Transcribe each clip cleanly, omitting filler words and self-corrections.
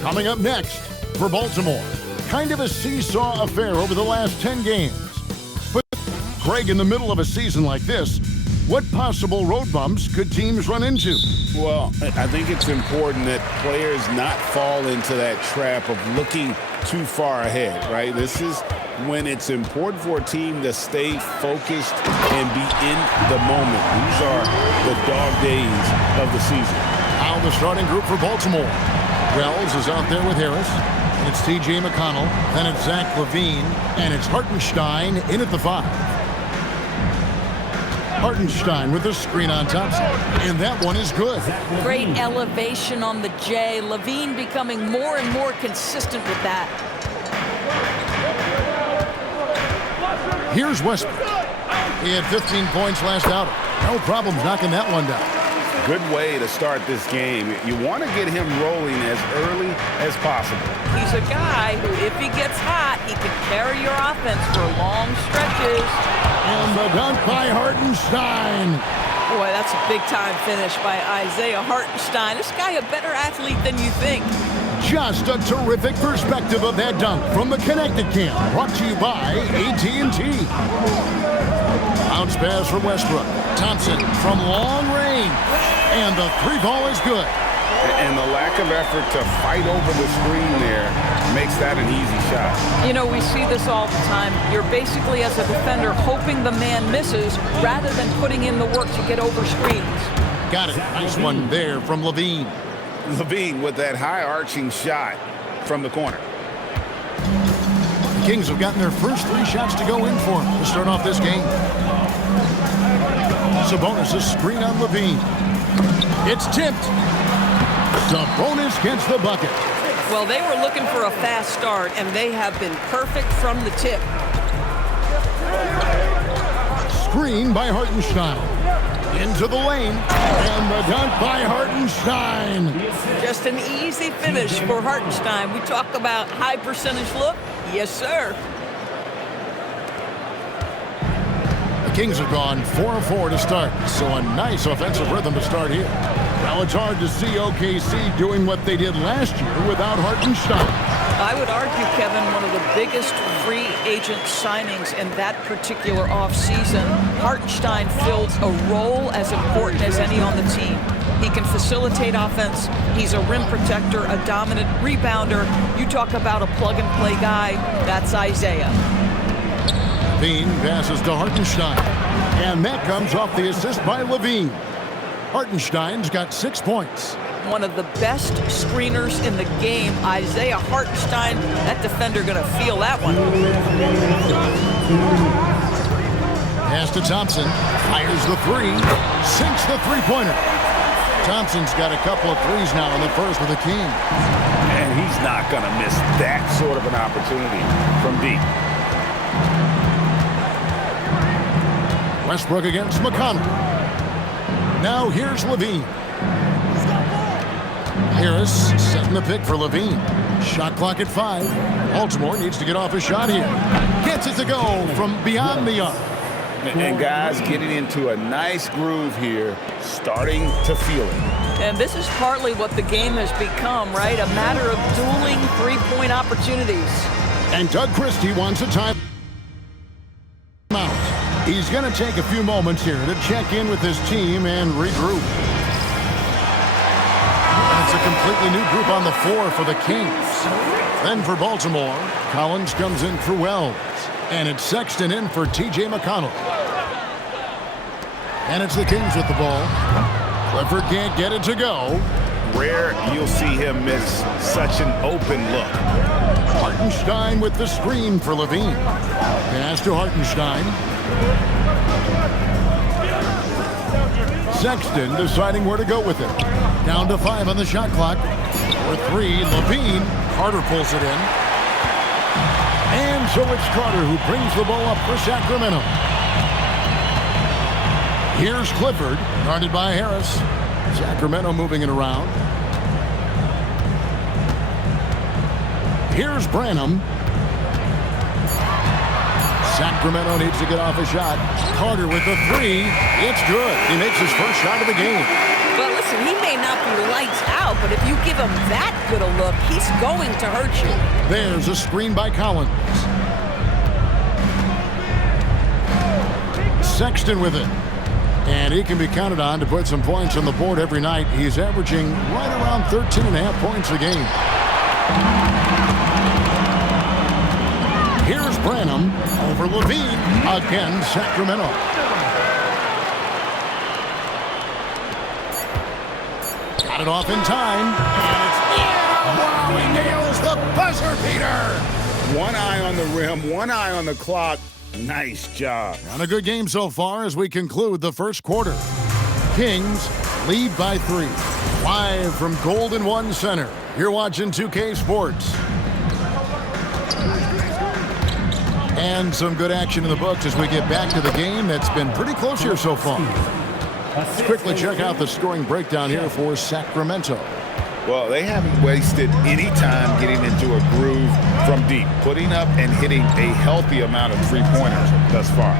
Coming up next for Baltimore, kind of a seesaw affair over the last 10 games. But Greg, in the middle of a season like this, what possible road bumps could teams run into? Well, I think it's important that players not fall into that trap of looking too far ahead, right? This is when it's important for a team to stay focused and be in the moment. These are the dog days of the season. Now the starting group for Baltimore. Wells is out there with Harris. And it's T.J. McConnell. Then it's Zach LaVine. And it's Hartenstein in at the 5. Hartenstein with the screen on Thompson. And that one is good. Great elevation on the J. LaVine becoming more and more consistent with that. Here's Westbrook. He had 15 points last outing. No problems knocking that one down. Good way to start this game. You want to get him rolling as early as possible. He's a guy who, if he gets hot, he can carry your offense for long stretches. And the dunk by Hartenstein. Boy, that's a big-time finish by Isaiah Hartenstein. This guy a better athlete than you think. Just a terrific perspective of that dunk from the Connected Camp. Brought to you by AT&T. Bounce pass from Westbrook. Thompson from long range. And the 3 ball is good. And the lack of effort to fight over the screen there makes that an easy shot. You know, we see this all the time. You're basically, as a defender, hoping the man misses rather than putting in the work to get over screens. Got it. Nice one there from LaVine. LaVine with that high-arching shot from the corner. The Kings have gotten their first 3 shots to go in for them to start off this game. Sabonis a screen on LaVine. It's tipped. Sabonis gets the bucket. Well, they were looking for a fast start, and they have been perfect from the tip. Screen by Hartenstein. Into the lane. And the dunk by Hartenstein. Just an easy finish for Hartenstein. We talk about high percentage look. Yes, sir. The Kings have gone 4-4 to start, so a nice offensive rhythm to start here. Now it's hard to see OKC doing what they did last year without Hartenstein. I would argue, Kevin, one of the biggest free agent signings in that particular offseason. Hartenstein fills a role as important as any on the team. He can facilitate offense. He's a rim protector, a dominant rebounder. You talk about a plug-and-play guy, that's Isaiah. LaVine passes to Hartenstein. And that comes off the assist by LaVine. Hartenstein's got 6 points. One of the best screeners in the game, Isaiah Hartenstein. That defender going to feel that one. Pass to Thompson. Fires the 3. Sinks the three-pointer. Thompson's got a couple of threes now in the first with the Kings. And he's not going to miss that sort of an opportunity from deep. Westbrook against McConnell. Now here's LaVine. Harris setting the pick for LaVine. Shot clock at 5. Baltimore needs to get off a shot here. Gets it to go from beyond the arc. And guys getting into a nice groove here, starting to feel it. And this is partly what the game has become, right? A matter of dueling three-point opportunities. And Doug Christie wants a timeout. He's going to take a few moments here to check in with his team and regroup. It's a completely new group on the floor for the Kings. Then for Baltimore, Collins comes in for Wells. And it's Sexton in for T.J. McConnell. And it's the Kings with the ball. Clifford can't get it to go. Rare you'll see him miss such an open look. Hartenstein with the screen for LaVine. Pass to Hartenstein. Sexton deciding where to go with it. Down to 5 on the shot clock. For 3, LaVine. Carter pulls it in. And so it's Carter who brings the ball up for Sacramento. Here's Clifford, guarded by Harris. Sacramento moving it around. Here's Branham. Sacramento needs to get off a shot. Carter with the 3. It's good. He makes his first shot of the game. But let's listen, he may not be lights out, but if you give him that good a look, he's going to hurt you. There's a screen by Collins. Sexton with it. And he can be counted on to put some points on the board every night. He's averaging right around 13.5 points a game. Here's Branham over LAVINE. Again, Sacramento. Got it off in time. And it's in. Wow, he nails the buzzer beater. One eye on the rim, one eye on the clock. Nice job. And a good game so far as we conclude the first quarter. Kings lead by 3. Live from Golden One Center. You're watching 2K Sports. And some good action in the books as we get back to the game that's been pretty close here so far. Let's quickly check out the scoring breakdown here for Sacramento. Well, they haven't wasted any time getting into a groove from deep, putting up and hitting a healthy amount of three-pointers thus far.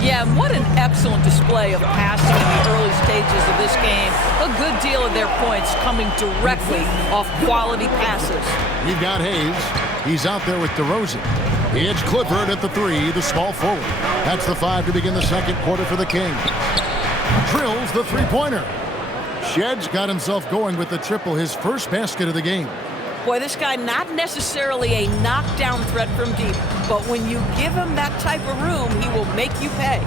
Yeah, and what an excellent display of passing in the early stages of this game. A good deal of their points coming directly off quality passes. You've got Hayes. He's out there with DeRozan. It's Clifford at the 3, the small forward. That's the 5 to begin the second quarter for the Kings. Drills the three-pointer. Shedd's got himself going with the triple, his first basket of the game. Boy, this guy not necessarily a knockdown threat from deep, but when you give him that type of room, he will make you pay.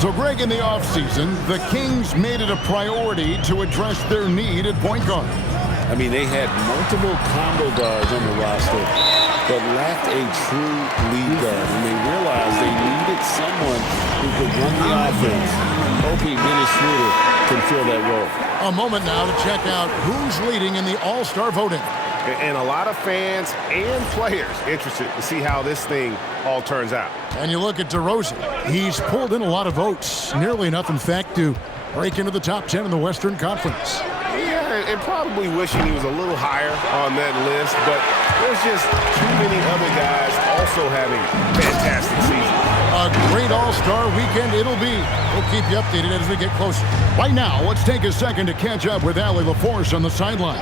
So, Greg, in the offseason, the Kings made it a priority to address their need at point guard. I mean, they had multiple combo guards on the roster, but lacked a true lead guard. And they realized they needed someone who could run the offense, hoping Dennis Schroeder can fill that role. A moment now to check out who's leading in the All-Star voting. And a lot of fans and players interested to see how this thing all turns out. And you look at DeRozan. He's pulled in a lot of votes, nearly enough, in fact, to break into the top 10 in the Western Conference. Yeah, and probably wishing he was a little higher on that list, but there's just too many other guys also having fantastic seasons. A great All-Star weekend it'll be. We'll keep you updated as we get closer. Right now, let's take a second to catch up with Allie LaForce on the sidelines.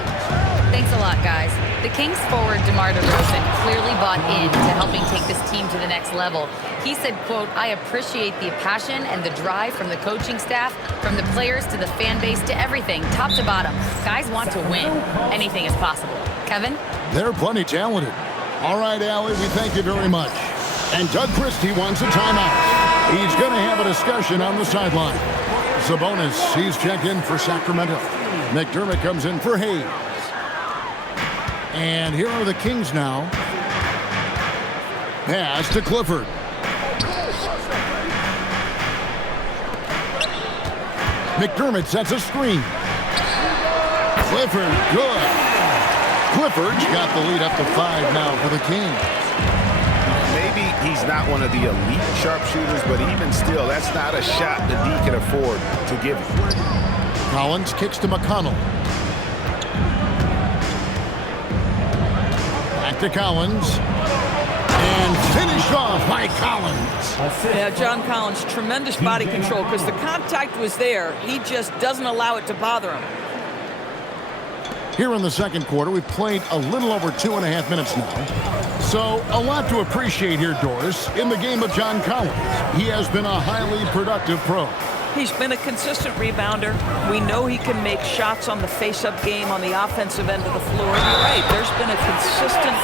Thanks a lot, guys. The Kings forward DeMar DeRozan clearly bought into helping take this team to the next level. He said, quote, "I appreciate the passion and the drive from the coaching staff, from the players to the fan base to everything, top to bottom. Guys want to win. Anything is possible." Kevin? They're plenty talented. All right, Allie, we thank you very much. And Doug Christie wants a timeout. He's going to have a discussion on the sideline. Sabonis, he's checked in for Sacramento. McDermott comes in for Hayes. And here are the Kings now. Pass to Clifford. McDermott sets a screen. Clifford, good. Clifford's got the lead up to 5 now for the Kings. Maybe he's not one of the elite sharpshooters, but even still, that's not a shot that he can afford to give him. Collins kicks to McConnell. Back to Collins. And finished off by Collins. Yeah, John Collins, tremendous body control because the contact was there. He just doesn't allow it to bother him. Here in the second quarter, we've played a little over 2.5 minutes now. So, a lot to appreciate here, Doris, in the game of John Collins. He has been a highly productive pro. He's been a consistent rebounder. We know he can make shots on the face-up game on the offensive end of the floor. You're right, there's been a consistent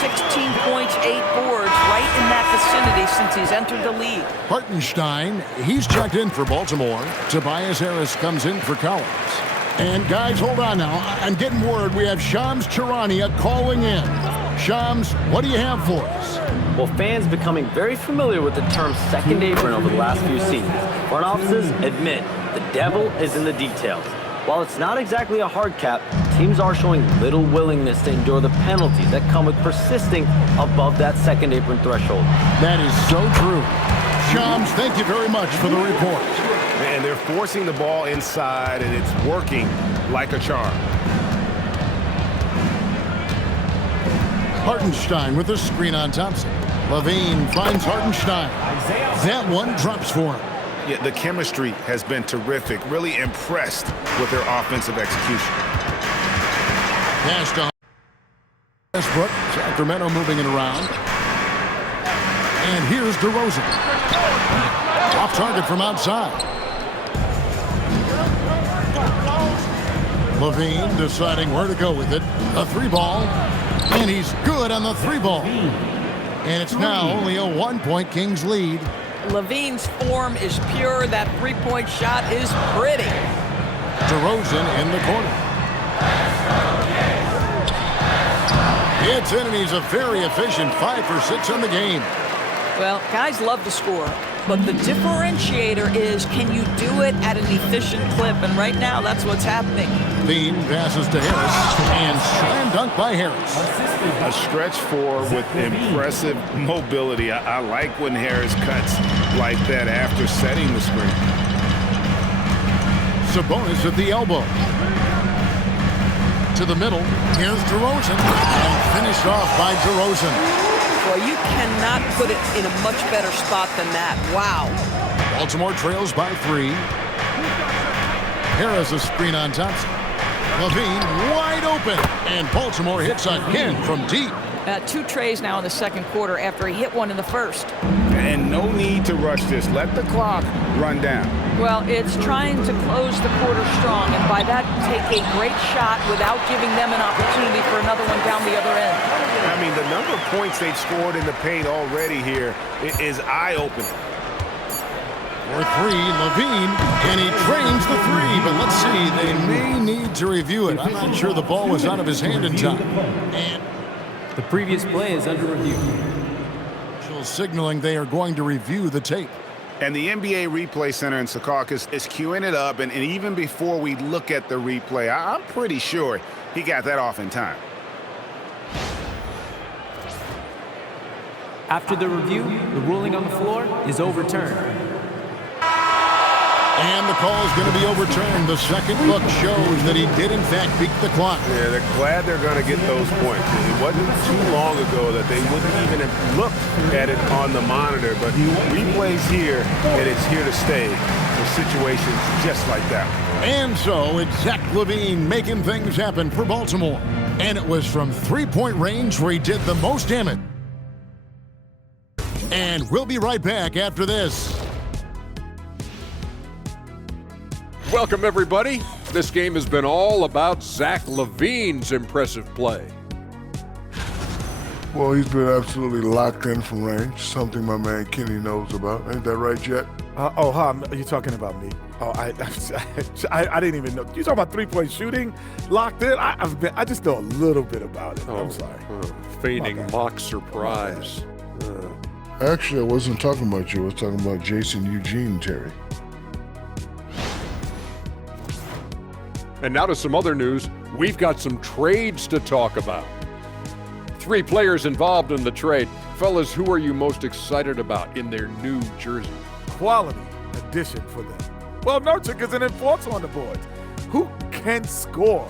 16 points, 8 boards right in that vicinity since he's entered the league. Hartenstein, he's checked in for Baltimore. Tobias Harris comes in for Collins. And guys, hold on now. I'm getting word we have Shams Charania calling in. Shams, what do you have for us? Well, fans becoming very familiar with the term second apron over the last few seasons. Front offices admit the devil is in the details. While it's not exactly a hard cap, teams are showing little willingness to endure the penalties that come with persisting above that second apron threshold. That is so true. Shams, thank you very much for the report. Man, they're forcing the ball inside, and it's working like a charm. Hartenstein with a screen on Thompson. LAVINE finds Hartenstein. That one drops for him. Yeah, the chemistry has been terrific. Really impressed with their offensive execution. Pass to Westbrook. Sacramento moving it around. And here's DeRozan. Off target from outside. LaVINE deciding where to go with it. A three ball. And he's good on the three ball. And it's now only a 1-point Kings lead. LaVINE's form is pure. That three-point shot is pretty. DeRozan in the corner. It's in, and he's a very efficient 5 for 6 on the game. Well, guys love to score, but the differentiator is, can you do it at an efficient clip? And right now, that's what's happening. LaVINE passes to Harris, and slam dunk by Harris. A stretch four with impressive mobility. I like when Harris cuts like that after setting the screen. Sabonis at the elbow. To the middle. Here's DeRozan. And finished off by DeRozan. Well, you cannot put it in a much better spot than that. Wow. Baltimore trails by 3. Harris a screen on Thompson. LaVINE wide open. And Baltimore hits again from deep. 2 trays now in the second quarter after he hit one in the first. And no need to rush this. Let the clock run down. Well, it's trying to close the quarter strong, and by that, take a great shot without giving them an opportunity for another one down the other end. I mean, the number of points they've scored in the paint already here is eye-opening. For 3, LaVINE, and he trains the 3, but let's see, they may need to review it. I'm not sure the ball was out of his hand in time. And the previous play is under review. Signaling they are going to review the tape. And the NBA Replay Center in Secaucus is queuing it up, and even before we look at the replay, I'm pretty sure he got that off in time. After the review, the ruling on the floor is overturned. And the call is going to be overturned. The second look shows that he did, in fact, beat the clock. Yeah, they're glad they're going to get those points. It wasn't too long ago that they wouldn't even have looked at it on the monitor, but replays here, and it's here to stay for situations just like that. And so it's Zach LaVINE making things happen for Baltimore. And it was from three-point range where he did the most damage. And we'll be right back after this. Welcome, everybody. This game has been all about Zach LaVINE's impressive play. Well, he's been absolutely locked in from range, something my man Kenny knows about. Ain't that right, Jet? Hi, are you talking about me? Oh, I didn't even know. You talking about three-point shooting, locked in? I just know a little bit about it. I'm sorry. Feigning mock surprise. Actually, I wasn't talking about you. I was talking about Jason Eugene Terry. And now to some other news. We've got some trades to talk about. 3 players involved in the trade. Fellas, who are you most excited about in their new jersey? Quality addition for them. Well, Nurkic is an enforcer on the boards. Who can score?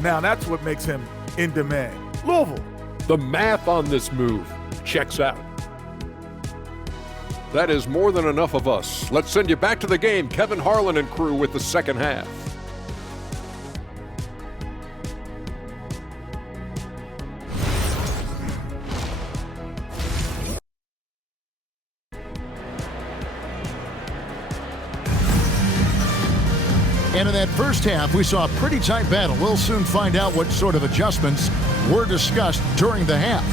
Now, that's what makes him in demand. Louisville. The math on this move checks out. That is more than enough of us. Let's send you back to the game. Kevin Harlan and crew with the second half. And in that first half, we saw a pretty tight battle. We'll soon find out what sort of adjustments were discussed during the half.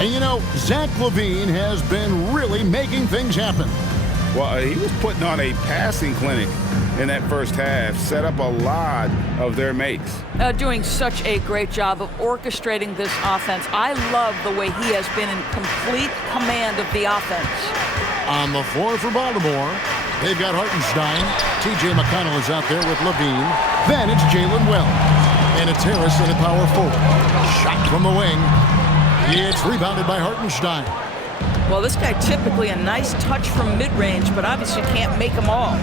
And you know, Zach LaVINE has been really making things happen. Well, he was putting on a passing clinic in that first half, set up a lot of their makes. Doing such a great job of orchestrating this offense. I love the way he has been in complete command of the offense. On the floor for Baltimore, they've got Hartenstein. T.J. McConnell is out there with LaVINE. Then it's Jalen Wells. And it's Harris in a power forward. Shot from the wing. It's rebounded by Hartenstein. Well, this guy typically a nice touch from mid-range, but obviously can't make them all.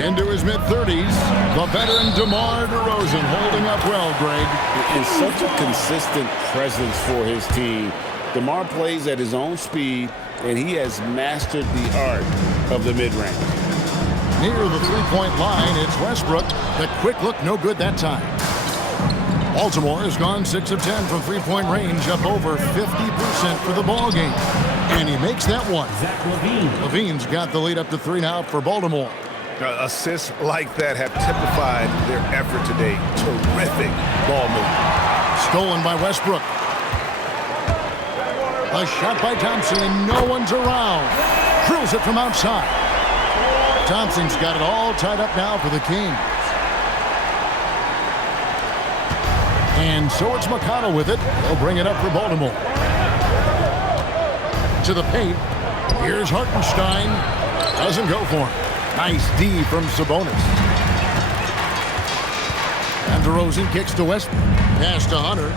Into his mid-30s, the veteran DeMar DeRozan holding up well, Greg. It's such a consistent presence for his team. DeMar plays at his own speed, and he has mastered the art of the mid-range. Near the three-point line, it's Westbrook. The quick look, no good that time. Baltimore has gone 6 of 10 from three-point range, up over 50% for the ball game. And he makes that one. LAVINE's got the lead up to 3 now for Baltimore. Assists like that have typified their effort today. Terrific ball movement. Stolen by Westbrook. A shot by Thompson, and no one's around. Drills it from outside. Thompson's got it all tied up now for the Kings. And so it's McConnell with it. They'll bring it up for Baltimore. To the paint. Here's Hartenstein. Doesn't go for him. Nice D from Sabonis. And DeRozan kicks to Westbrook. Pass to Hunter.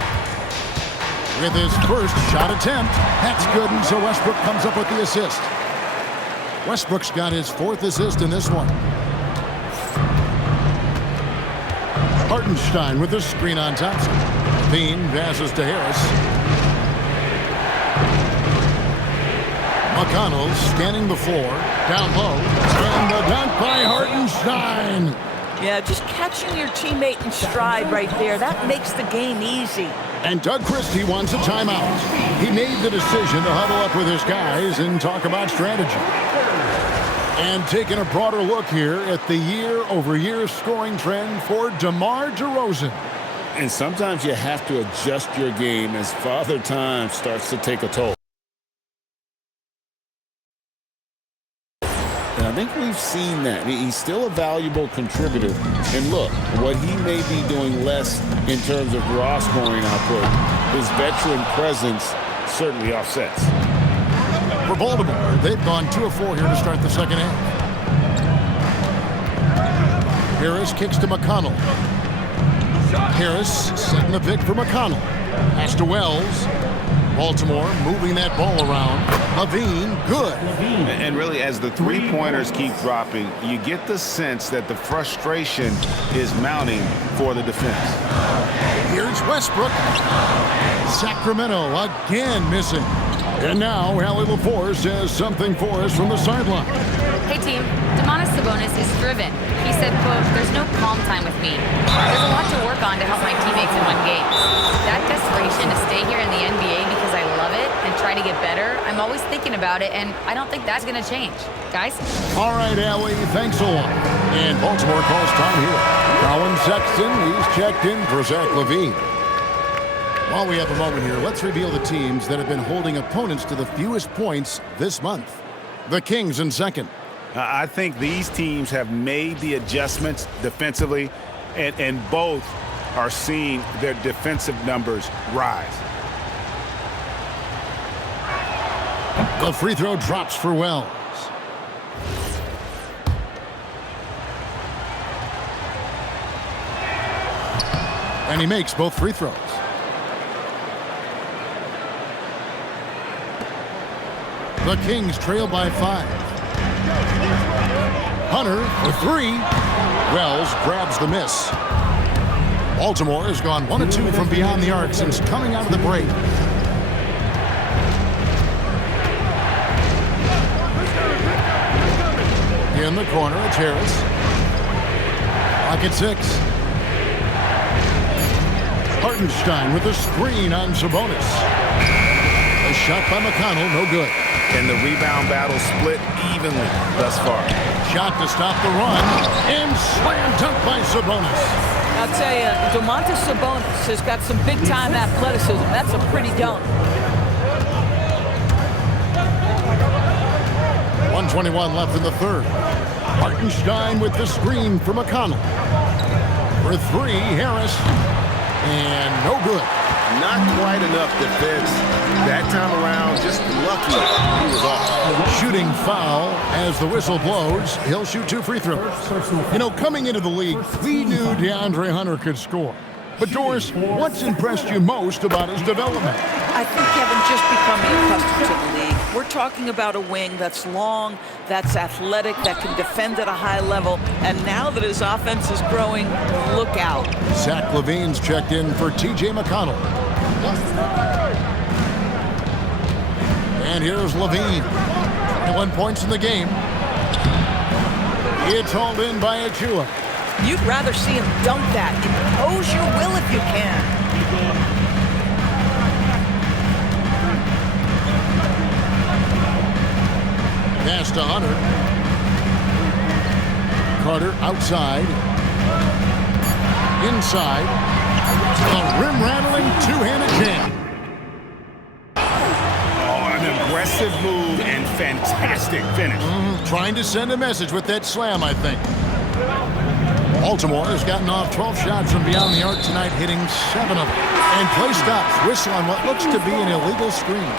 With his first shot attempt. That's good, and so Westbrook comes up with the assist. Westbrook's got his 4th assist in this one. Hartenstein with the screen on Thompson. LAVINE passes to Harris. McConnell scanning the floor. Down low. And the dunk by Hartenstein. Yeah, just catching your teammate in stride right there. That makes the game easy. And Doug Christie wants a timeout. He made the decision to huddle up with his guys and talk about strategy. And taking a broader look here at the year-over-year scoring trend for DeMar DeRozan. And sometimes you have to adjust your game as Father Time starts to take a toll. And I think we've seen that. He's still a valuable contributor. And look, what he may be doing less in terms of raw scoring output, his veteran presence certainly offsets. For Baltimore, they've gone 2 of 4 here to start the second half. Harris kicks to McConnell. Harris setting the pick for McConnell. Pass to Wells. Baltimore moving that ball around. LAVINE, good. And really, as the three-pointers keep dropping, you get the sense that the frustration is mounting for the defense. Here's Westbrook. Sacramento again missing. And now, Allie LaForce has something for us from the sideline. Hey, team. Domantas Sabonis is driven. He said, quote, "There's no calm time with me. There's a lot to work on to help my teammates and win games. That desperation to stay here in the NBA because I love it and try to get better, I'm always thinking about it, and I don't think that's going to change. Guys?" All right, Allie, thanks a lot. And Baltimore calls time here. Colin Sexton, he's checked in for Zach LaVine. While we have a moment here, let's reveal the teams that have been holding opponents to the fewest points this month. The Kings in second. I think these teams have made the adjustments defensively, and both are seeing their defensive numbers rise. The free throw drops for Wells. And he makes both free throws. The Kings trail by 5. Hunter for 3. Wells grabs the miss. Baltimore has gone 1 of 2 from beyond the arc since coming out of the break. In the corner, it's Harris. Clock at 6. Hartenstein with a screen on Sabonis. A shot by McConnell, no good. And the rebound battle split evenly thus far. Shot to stop the run, and slam dunk by Sabonis. I'll tell you, Domantas Sabonis has got some big-time athleticism. That's a pretty dunk. 1:21 left in the third. Hartenstein with the screen for McConnell. For 3, Harris. And no good. Not quite enough defense that time around. Just lucky he was off. Shooting foul as the whistle blows. He'll shoot 2 free throws. You know, coming into the league, we knew DeAndre Hunter could score. But Doris, what's impressed you most about his development? I think Kevin just becoming accustomed to the league. We're talking about a wing that's long, that's athletic, that can defend at a high level. And now that his offense is growing, look out. Zach LaVine's checked in for T.J. McConnell. And here's LaVine. 21 points in the game. It's hauled in by Achua. You'd rather see him dunk that. Impose your will if you can. Pass to Hunter. Carter outside. Inside. A rim-rattling two-handed jam. Oh, an aggressive move and fantastic finish. Trying to send a message with that slam, I think. Baltimore has gotten off 12 shots from beyond the arc tonight, hitting 7 of them. And play stops. Whistle on what looks to be an illegal screen.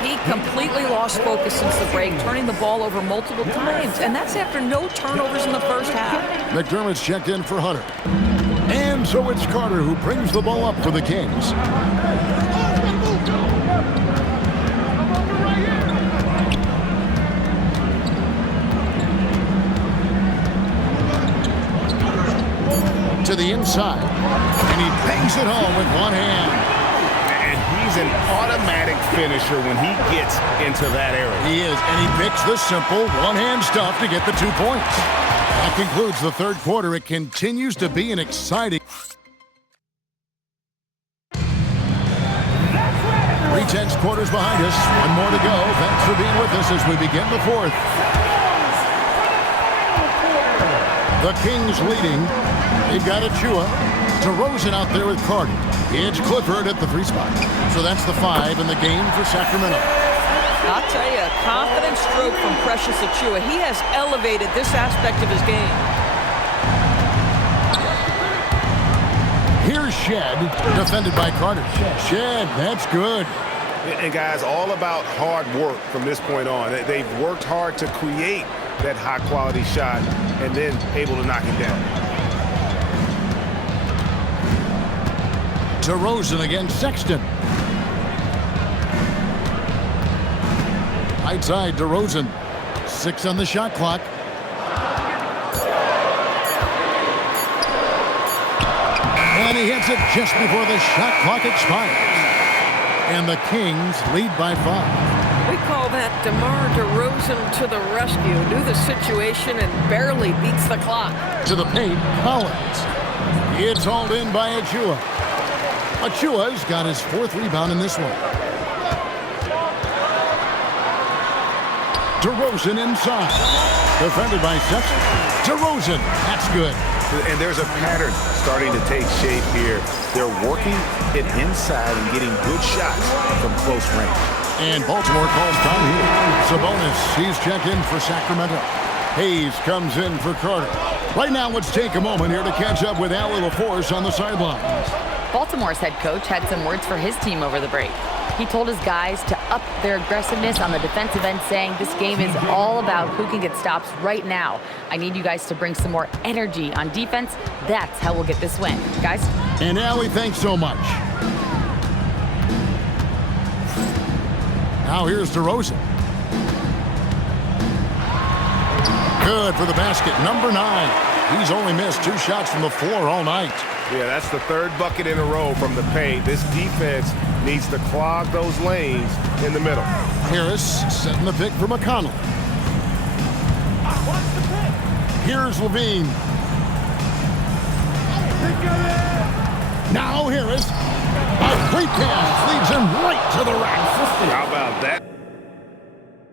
He completely lost focus since the break, turning the ball over multiple times, and that's after no turnovers in the first half. McDermott's checked in for Hunter. And so it's Carter who brings the ball up for the Kings. To the inside, and he bangs it home with one hand. And he's an automatic finisher when he gets into that area. He is, and he picks the simple one-hand stuff to get the 2 points. That concludes the third quarter. It continues to be an exciting... 3/10 quarters behind us. One more to go. Thanks for being with us as we begin the fourth. The Kings leading. They've got Achua. DeRozan out there with Carter. It's Clifford at the 3 spot. So that's the 5 in the game for Sacramento. I'll tell you, a confident stroke from Precious Achua. He has elevated this aspect of his game. Here's Shed, defended by Carter. Shed, that's good. And guys, all about hard work from this point on. They've worked hard to create that high-quality shot and then able to knock it down. DeRozan against Sexton. Right side, DeRozan. 6 on the shot clock. And he hits it just before the shot clock expires. And the Kings lead by 5. We call that DeMar DeRozan to the rescue. Knew the situation and barely beats the clock. To the paint, Collins. It's hauled in by Achua. Achua's got his 4th rebound in this one. DeRozan inside. Defended by Sexton. DeRozan, that's good. And there's a pattern starting to take shape here. They're working it inside and getting good shots from close range. And Baltimore calls time here. Sabonis, he's checked in for Sacramento. Hayes comes in for Carter. Right now, let's take a moment here to catch up with Allie LaForce on the sidelines. Baltimore's head coach had some words for his team over the break. He told his guys to up their aggressiveness on the defensive end, saying this game is all about who can get stops right now. I need you guys to bring some more energy on defense. That's how we'll get this win. Guys? And Allie, thanks so much. Now here's DeRozan. Good for the basket, number 9. He's only missed 2 shots from the floor all night. Yeah, that's the 3rd bucket in a row from the paint. This defense needs to clog those lanes in the middle. Harris setting the pick for McConnell. Here's LAVINE. Now Harris. A great pass leads him right to the rack. How about that?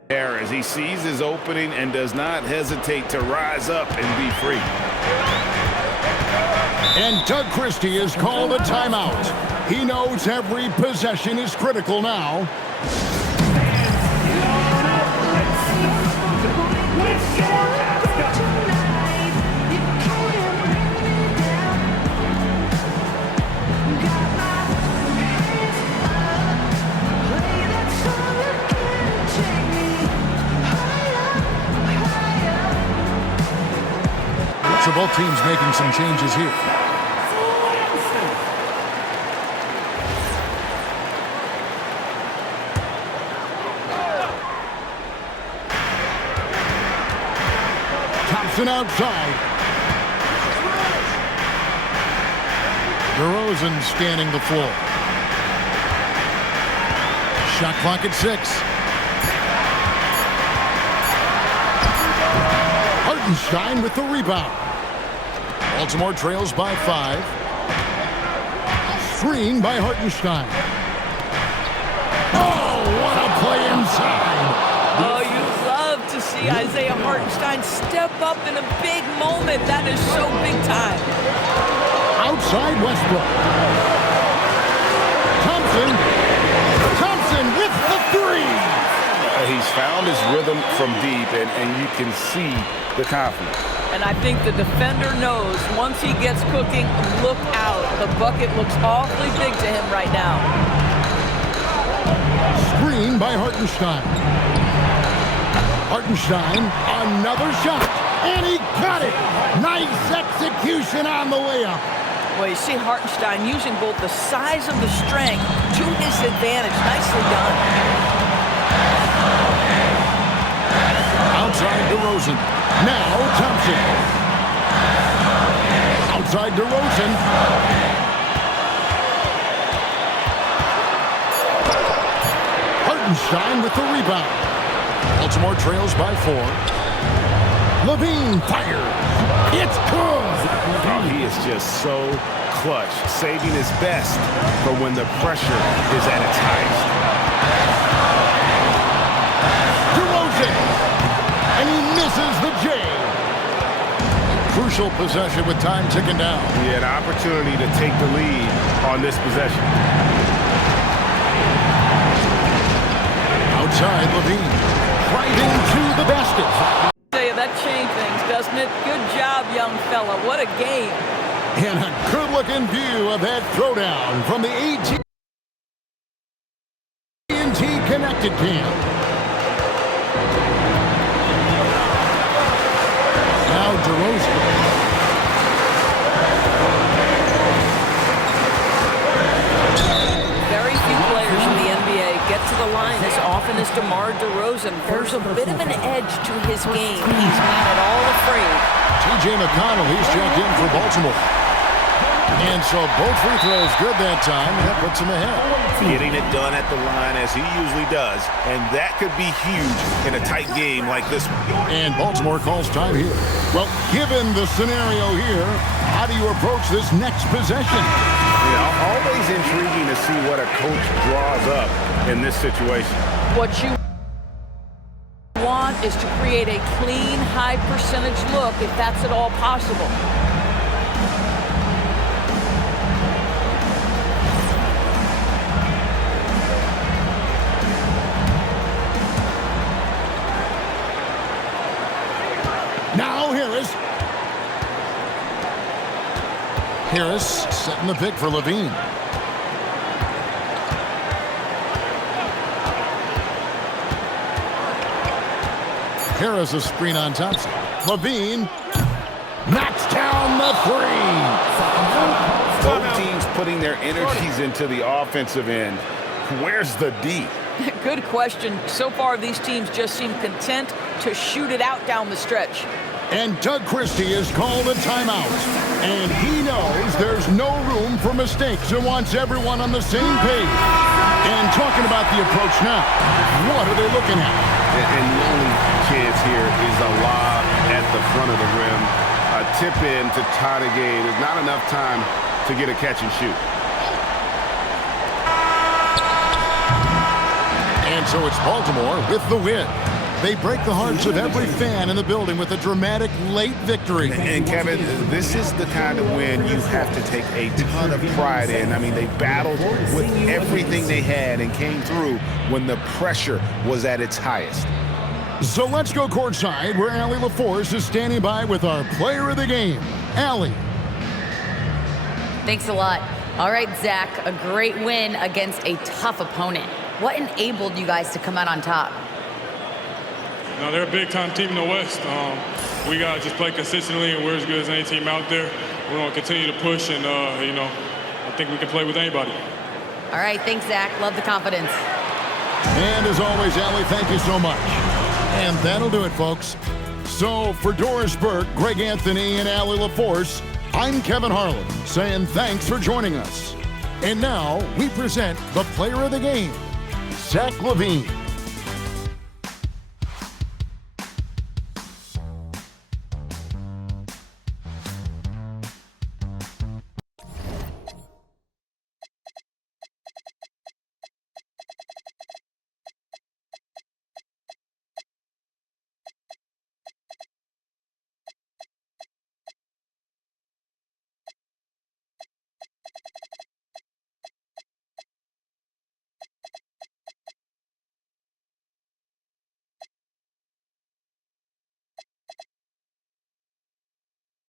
There, as he sees his opening and does not hesitate to rise up and be free. And Doug Christie has called a timeout. He knows every possession is critical now. So both teams making some changes here. Thompson outside. DeRozan scanning the floor. Shot clock at 6. Hartenstein with the rebound. Baltimore trails by 5. Screen by Hartenstein. Oh, what a play inside. Oh, you love to see Isaiah Hartenstein step up in a big moment. That is so big time. Outside Westbrook. Thompson with the 3. He's found his rhythm from deep, and you can see the confidence. And I think the defender knows once he gets cooking, look out. The bucket looks awfully big to him right now. Screen by Hartenstein. Hartenstein, another shot, and he got it. Nice execution on the layup. Well, you see Hartenstein using both the size and the strength to his advantage. Nicely done. Outside DeRozan. Now Thompson. Outside DeRozan. Hartenstein with the rebound. Baltimore trails by 4. LAVINE fires. It's good. Oh, he is just so clutch, saving his best for when the pressure is at its highest. DeRozan. And he misses the J. Crucial possession with time ticking down. He had an opportunity to take the lead on this possession. Outside LAVINE. Driving to the basket. That changed things, doesn't it? Good job, young fella. What a game. And a good-looking view of that throwdown from the AT&T Connected Camp. Now DeRozan. Very few players in the NBA get to the line as often as DeMar DeRozan. There's a bit of an edge to his game. He's not at all afraid. T.J. McConnell, he's checked in for Baltimore. And so both free throws good that time. That puts him ahead. Getting it done at the line as he usually does. And that could be huge in a tight game like this one. And Baltimore calls time here. Well, given the scenario here, how do you approach this next possession? You know, always intriguing to see what a coach draws up in this situation. What you want is to create a clean, high percentage look if that's at all possible. Now Harris setting the pick for LAVINE. Harris a screen on Thompson. LAVINE knocks down the 3. Both teams putting their energies into the offensive end. Where's the D? Good question. So far, these teams just seem content to shoot it out down the stretch. And Doug Christie has called a timeout. And he knows there's no room for mistakes and wants everyone on the same page. And talking about the approach now, what are they looking at? And the only chance here is a lob at the front of the rim. A tip in to tie the game. There's not enough time to get a catch and shoot. And so it's Baltimore with the win. They break the hearts of every fan in the building with a dramatic late victory. And Kevin, this is the kind of win you have to take a ton of pride in. I mean, they battled with everything they had and came through when the pressure was at its highest. So let's go courtside where Allie LaForce is standing by with our player of the game. Allie. Thanks a lot. All right, Zach, a great win against a tough opponent. What enabled you guys to come out on top? No, they're a big-time team in the West. We got to just play consistently, and we're as good as any team out there. We're going to continue to push, and, I think we can play with anybody. All right, thanks, Zach. Love the confidence. And as always, Allie, thank you so much. And that'll do it, folks. So for Doris Burke, Greg Anthony, and Allie LaForce, I'm Kevin Harlan saying thanks for joining us. And now we present the player of the game, Zach LAVINE.